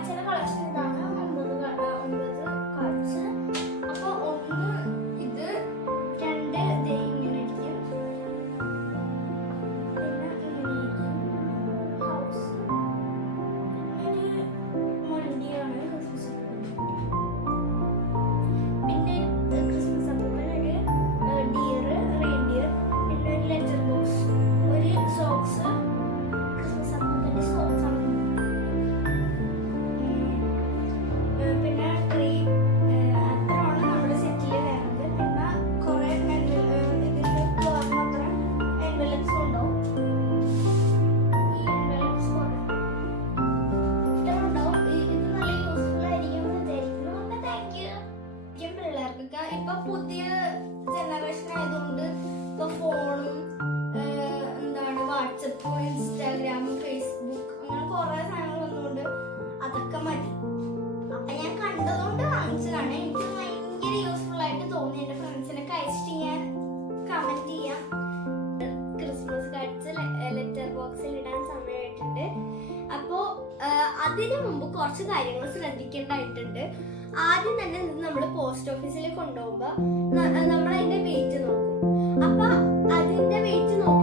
കാർഡ്സിന്റെ collection ഇതാണ്. 9 cards. അപ്പൊ ഒന്ന് ഇത്, 2 ഇങ്ങനെ ഇരിക്കും, പിന്നെ ഇങ്ങനെ ഹൗസ്, ഒരു വണ്ടിയാണ് ക്രിസ്മസ്, പിന്നെ ക്രിസ്മസ് അപ്പൂപ്പൻ, ഒരു ഡിയർ, റെയിൻഡിയർ, പിന്നെ ഒരു ലെറ്റർ ബോക്സ്, ഒരു സോക്സ്, ക്രിസ്മസ് അപ്പൂപ്പന്റെ സോക്സ് ആണ്, പിന്നെ ട്രീ. അത്രയാണ് നമ്മുടെ സെറ്റിൽ വരുന്നത്. പിന്നെ കുറെ ഇതിന്റെ അത്ര എൻവലപ്സ് ഉണ്ടാവും. ഈ എൻവലപ്സ് ഇത്ര ഉണ്ടാവും. ഇത് നല്ല യൂസ്ഫുൾ ആയിരിക്കും വിചാരിക്കുന്നു. അപ്പൊ താങ്ക് യു. പിള്ളേർക്കൊക്കെ ഇപ്പൊ പുതിയ ജനറേഷൻ ആയതുകൊണ്ട് ഇപ്പൊ ഫോണും എന്താണ് വാട്സപ്പ്, ഇൻസ്റ്റാഗ്രാം, ഫേസ്ബുക്ക് അങ്ങനെ കുറെ സാധനങ്ങൾ വന്നുകൊണ്ട് അതൊക്കെ മതി. അപ്പൊ ഞാൻ കണ്ടതുകൊണ്ട് വാങ്ങിച്ചതാണ്. എനിക്ക് ഭയങ്കര യൂസ്ഫുൾ ആയിട്ട് തോന്നി. എന്റെ ഫ്രണ്ട്സിനൊക്കെ അയച്ചിട്ട് ഞാൻ കമന്റ് ചെയ്യാം. ക്രിസ്മസ് കാർഡ്സ് ലെറ്റർ ബോക്സിൽ ഇടാൻ സമയമായിട്ടുണ്ട്. അപ്പോ അതിനു മുമ്പ് കുറച്ച് കാര്യങ്ങൾ ശ്രദ്ധിക്കേണ്ടതായിട്ടുണ്ട്. ആദ്യം തന്നെ നമ്മൾ പോസ്റ്റ് ഓഫീസിൽ കൊണ്ടുപോകുമ്പോ നമ്മൾ അതിന്റെ വെയിറ്റ് നോക്കും. അപ്പൊ അതിന്റെ വെയിറ്റ് നോക്കും